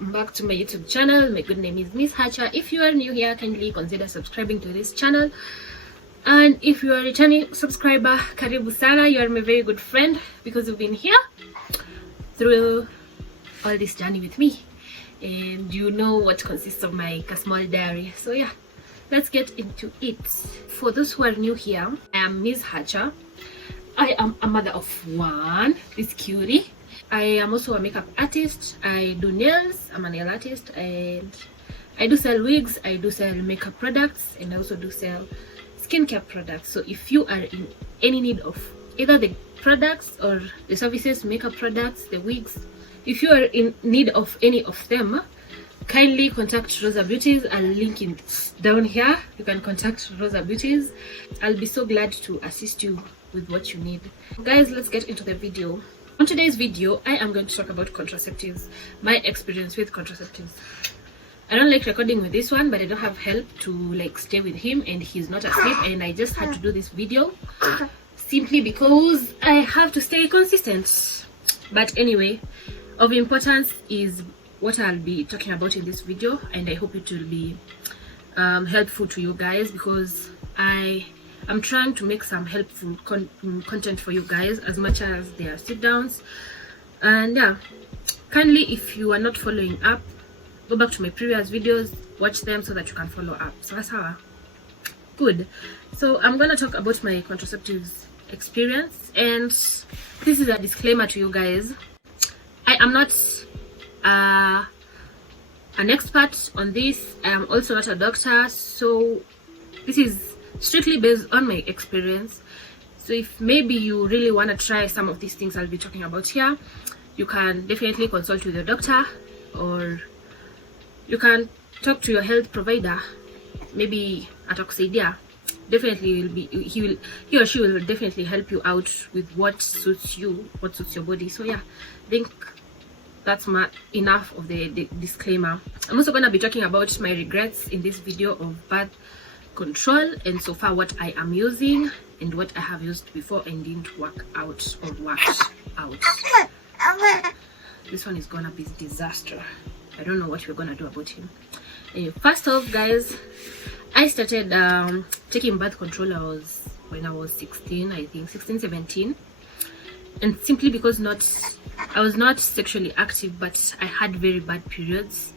welcome back to my YouTube channel. My good name is Miss Hacha. If you are new here, kindly consider subscribing to this channel, and if you are a returning subscriber, karibu sana. You are my very good friend because you've been here through all this journey with me, and you know what consists of my small diary. So yeah, let's get into it. For those who are new here, I am Miss Hacha. I am a mother of one, this cutie. I am also a makeup artist. I do nails. I'm a nail artist, and I do sell wigs. I do sell makeup products, and I also do sell skincare products. So if you are in any need of either the products or the services, makeup products, the wigs, if you are in need of any of them, kindly contact Rosa Beauties. I'll link it down here. You can contact Rosa Beauties. I'll be so glad to assist you with what you need. Guys, let's get into the video. On today's video, I am going to talk about contraceptives, my experience with contraceptives. I don't like recording with this one, but I don't have help to like stay with him, and he's not asleep, and I just had to do this video simply because I have to stay consistent. But anyway, of importance is what I'll be talking about in this video, and I hope it will be helpful to you guys, because I'm trying to make some helpful content for you guys, as much as there are sit downs. And yeah, kindly, if you are not following up, go back to my previous videos, watch them so that you can follow up. So that's how good. So I'm gonna talk about my contraceptives experience, and this is a disclaimer to you guys. I am not an expert on this. I am also not a doctor, so this is strictly based on my experience. So if maybe you really want to try some of these things I'll be talking about here, you can definitely consult with your doctor, or you can talk to your health provider, maybe at Oxidia. Definitely he or she will definitely help you out with what suits you, what suits your body. So yeah, I think that's enough of the disclaimer. I'm also going to be talking about my regrets in this video of birth control, and so far what I am using and what I have used before and didn't work out or worked out. This one is gonna be a disaster. I don't know what we're gonna do about him. First off, guys, I started taking birth control when I was 16, I think 16, 17, and simply because I was not sexually active, but I had very bad periods.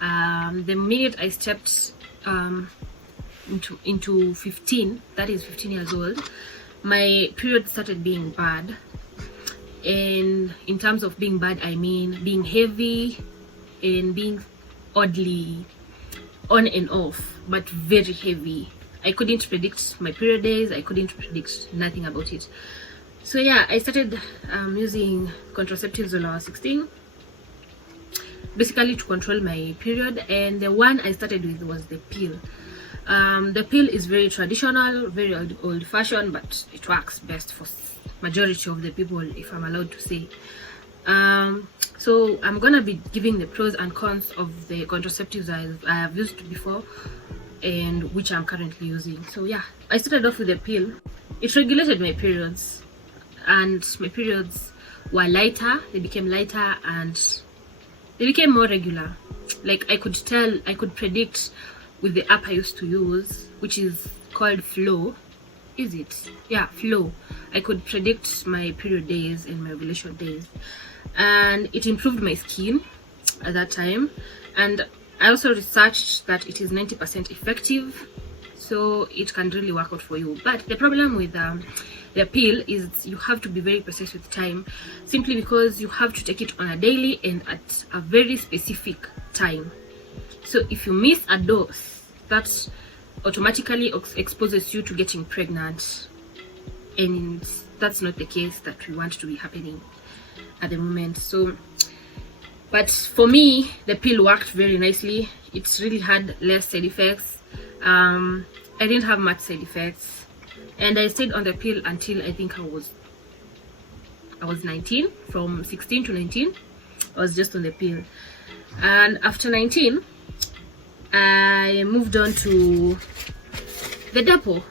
The minute I stepped into 15, that is 15 years old, my period started being bad. And in terms of being bad, I mean being heavy and being oddly on and off, but very heavy. I couldn't predict my period days. I couldn't predict nothing about it. So yeah, I started using contraceptives when I was 16, basically to control my period. And the one I started with was the pill. The pill is very traditional, very old-fashioned, but it works best for majority of the people, if I'm allowed to say. So I'm gonna be giving the pros and cons of the contraceptives I have used before and which I'm currently using. So yeah, I started off with the pill. It regulated my periods, and my periods were lighter. They became lighter and they became more regular. Like I could predict with the app I used to use, which is called Flow. Is it? Yeah, Flow. I could predict my period days and my ovulation days, and it improved my skin at that time. And I also researched that it is 90% effective, so it can really work out for you. But the problem with the pill is you have to be very precise with time, simply because you have to take it on a daily and at a very specific time. So if you miss a dose, that automatically exposes you to getting pregnant, and that's not the case that we want to be happening at the moment. So, but for me, the pill worked very nicely. It really had less side effects. I didn't have much side effects, and I stayed on the pill until I think I was 19. From 16 to 19, I was just on the pill, and after 19, I moved on to the depot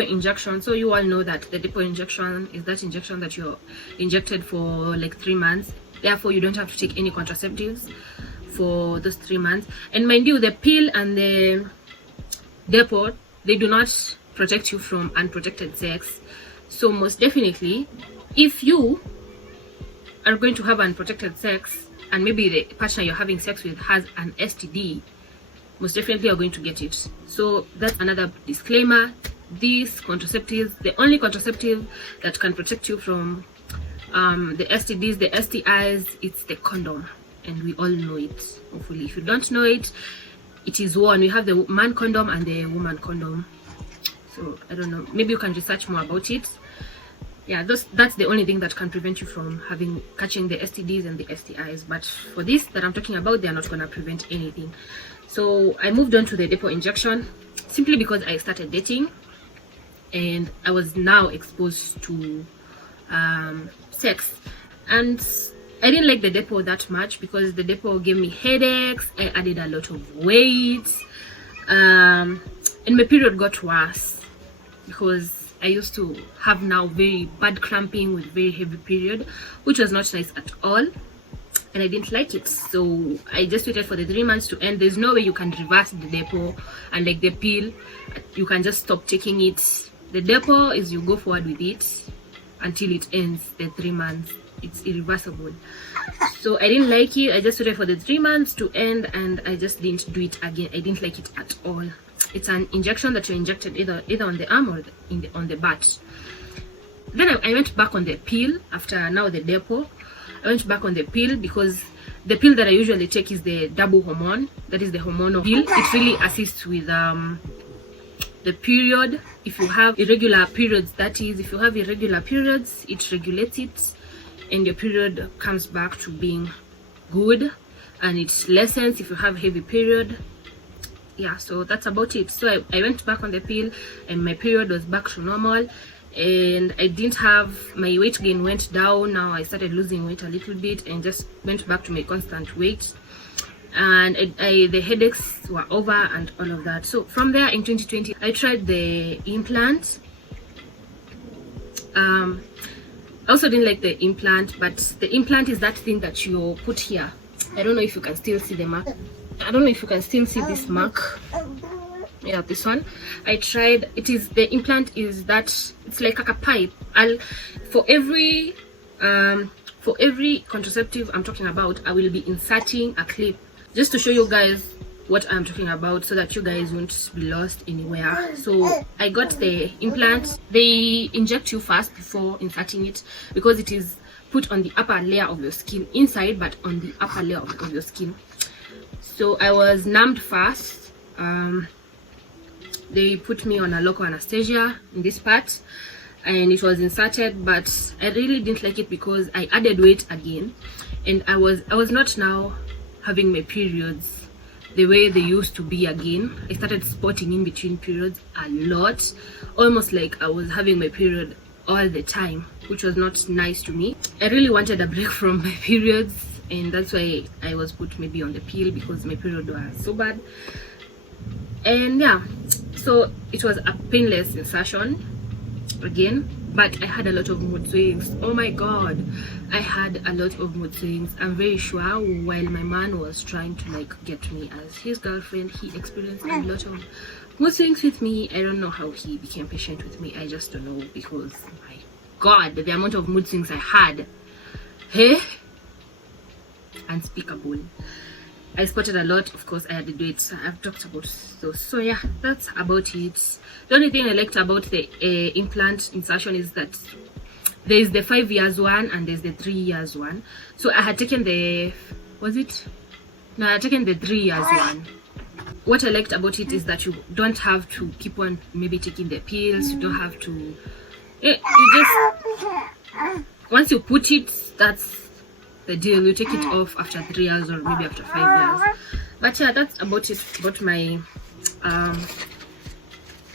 injection. So you all know that the depot injection is that injection that you're injected for like 3 months Therefore, you don't have to take any contraceptives for those 3 months. And mind you, the pill and the depot, they do not protect you from unprotected sex. So most definitely, if you are going to have unprotected sex and maybe the partner you're having sex with has an STD, most definitely you're going to get it. So that's another disclaimer. These contraceptives, the only contraceptive that can protect you from the STDs, the STIs, it's the condom, and we all know it. Hopefully, if you don't know it, it is one. We have the man condom and the woman condom. So I don't know, maybe you can research more about it. Yeah, that's the only thing that can prevent you from catching the STDs and the STIs. But for this that I'm talking about, they are not going to prevent anything. So I moved on to the depot injection simply because I started dating and I was now exposed to sex, and I didn't like the depot that much because the depot gave me headaches. I added a lot of weight, and my period got worse because I used to have now very bad cramping with very heavy period, which was not nice at all, and I didn't like it. So I just waited for the 3 months to end. There's no way you can reverse the depot, and like the pill, you can just stop taking it. The depot is you go forward with it until it ends, the 3 months. It's irreversible. So I didn't like it. I just waited for the 3 months to end, and I just didn't do it again. I didn't like it at all. It's an injection that you're injected either on the arm or on the butt. Then I went back on the pill after now the depot. I went back on the pill because the pill that I usually take is the double hormone. That is the hormonal pill. It really assists with the period. If you have irregular periods, that is, if you have irregular periods, it regulates it, and your period comes back to being good, and it lessens if you have heavy period. Yeah, so that's about it. So I went back on the pill and my period was back to normal, and I didn't have, my weight gain went down. Now I started losing weight a little bit and just went back to my constant weight, and the headaches were over and all of that. So from there in 2020 I tried the implant. I also didn't like the implant, but the implant is that thing that you put here. I don't know if you can still see the mark. I don't know if you can still see this mark. Yeah, this one. I tried. It is, the implant is that, it's like a pipe. For every contraceptive I'm talking about, I will be inserting a clip just to show you guys what I'm talking about, so that you guys won't be lost anywhere. So I got the implant. They inject you first before inserting it because it is put on the upper layer of your skin, inside, but on the upper layer of your skin. So I was numbed first. They put me on a local anesthesia in this part, and it was inserted, but I really didn't like it because I added weight again, and I was not now having my periods the way they used to be again. I started spotting in between periods a lot, almost like I was having my period all the time, which was not nice to me. I really wanted a break from my periods, and that's why I was put maybe on the pill, because my period was so bad. And yeah, so it was a painless insertion again, but I had a lot of mood swings. Oh my god, I had a lot of mood swings. I'm very sure while my man was trying to like get me as his girlfriend, he experienced a lot of mood swings with me. I don't know how he became patient with me. I just don't know, because my god, the amount of mood swings I had, hey, unspeakable. I spotted a lot. Of course I had to do it. I've talked about so yeah, that's about it. The only thing I liked about the implant insertion is that there is the 5 years one and there's the 3 years one. So I had taken the, was it, no, I had taken the 3 years one. What I liked about it is that you don't have to keep on maybe taking the pills. You don't have to, you just, once you put it, that's the deal. You take it off after 3 years or maybe after 5 years. But yeah, that's about it about my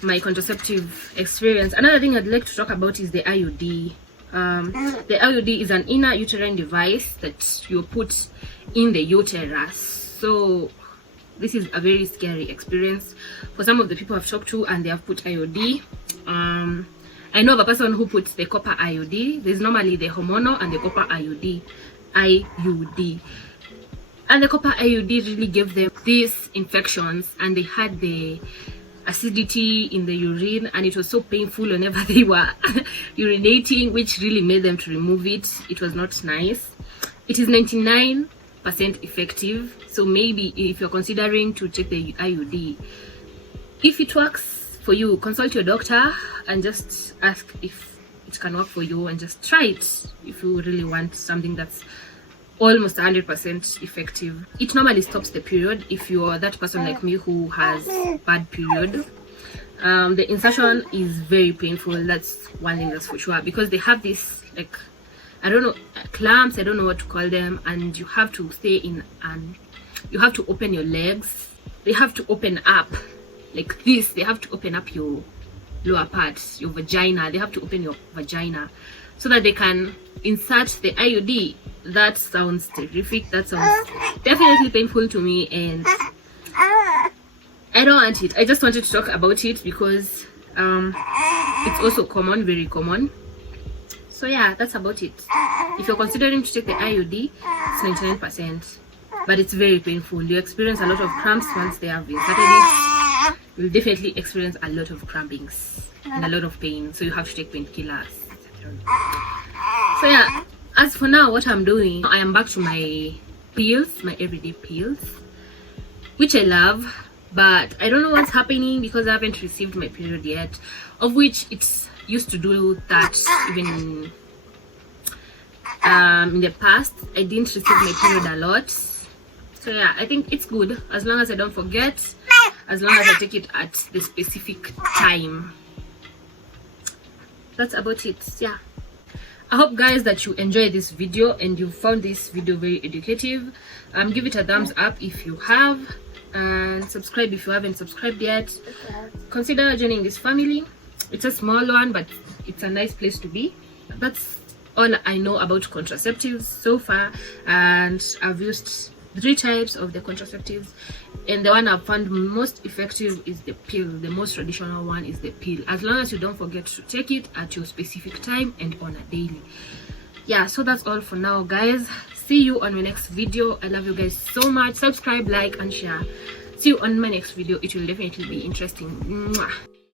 my contraceptive experience. Another thing I'd like to talk about is the IUD. The IUD is an inner uterine device that you put in the uterus. So this is a very scary experience for some of the people I've talked to, and they have put IUD. I know of a person who puts the copper IUD. There's normally the hormonal and the copper IUD. IUD. And the copper IUD really gave them these infections, and they had the acidity in the urine, and it was so painful whenever they were urinating, which really made them to remove it. It was not nice. It is 99% effective, so maybe if you're considering to take the IUD, if it works for you, consult your doctor and just ask if it can work for you, and just try it if you really want something that's almost 100% effective. It normally stops the period if you're that person like me who has bad period. The insertion is very painful, that's one thing that's for sure, because they have this, like, I don't know, clamps, I don't know what to call them, and you have to stay in, and you have to open your legs. They have to open up like this. They have to open up your lower part, your vagina. They have to open your vagina so that they can insert the IUD. That sounds terrific. That sounds definitely painful to me, and I don't want it. I just wanted to talk about it because it's also common, very common. So yeah, that's about it. If you're considering to take the IUD, it's 99%, but it's very painful. You experience a lot of cramps once they have inserted it. You'll definitely experience a lot of crampings and a lot of pain, so you have to take painkillers. So yeah, as for now, what I'm doing, I am back to my pills, my everyday pills, which I love, but I don't know what's happening because I haven't received my period yet, of which it's used to do that even in the past. I didn't receive my period a lot, so yeah, I think it's good as long as I don't forget, as long as I take it at the specific time. That's about it. Yeah, I hope guys that you enjoyed this video and you found this video very educative. Give it a thumbs up if you have, and subscribe if you haven't subscribed yet. Consider joining this family. It's a small one, but it's a nice place to be. That's all I know about contraceptives so far, and I've used 3 types of the contraceptives, and the one I've found most effective is the pill. The most traditional one is the pill, as long as you don't forget to take it at your specific time and on a daily. Yeah, so that's all for now guys. See you on my next video. I love you guys so much. Subscribe, like and share. See you on my next video. It will definitely be interesting. Mwah.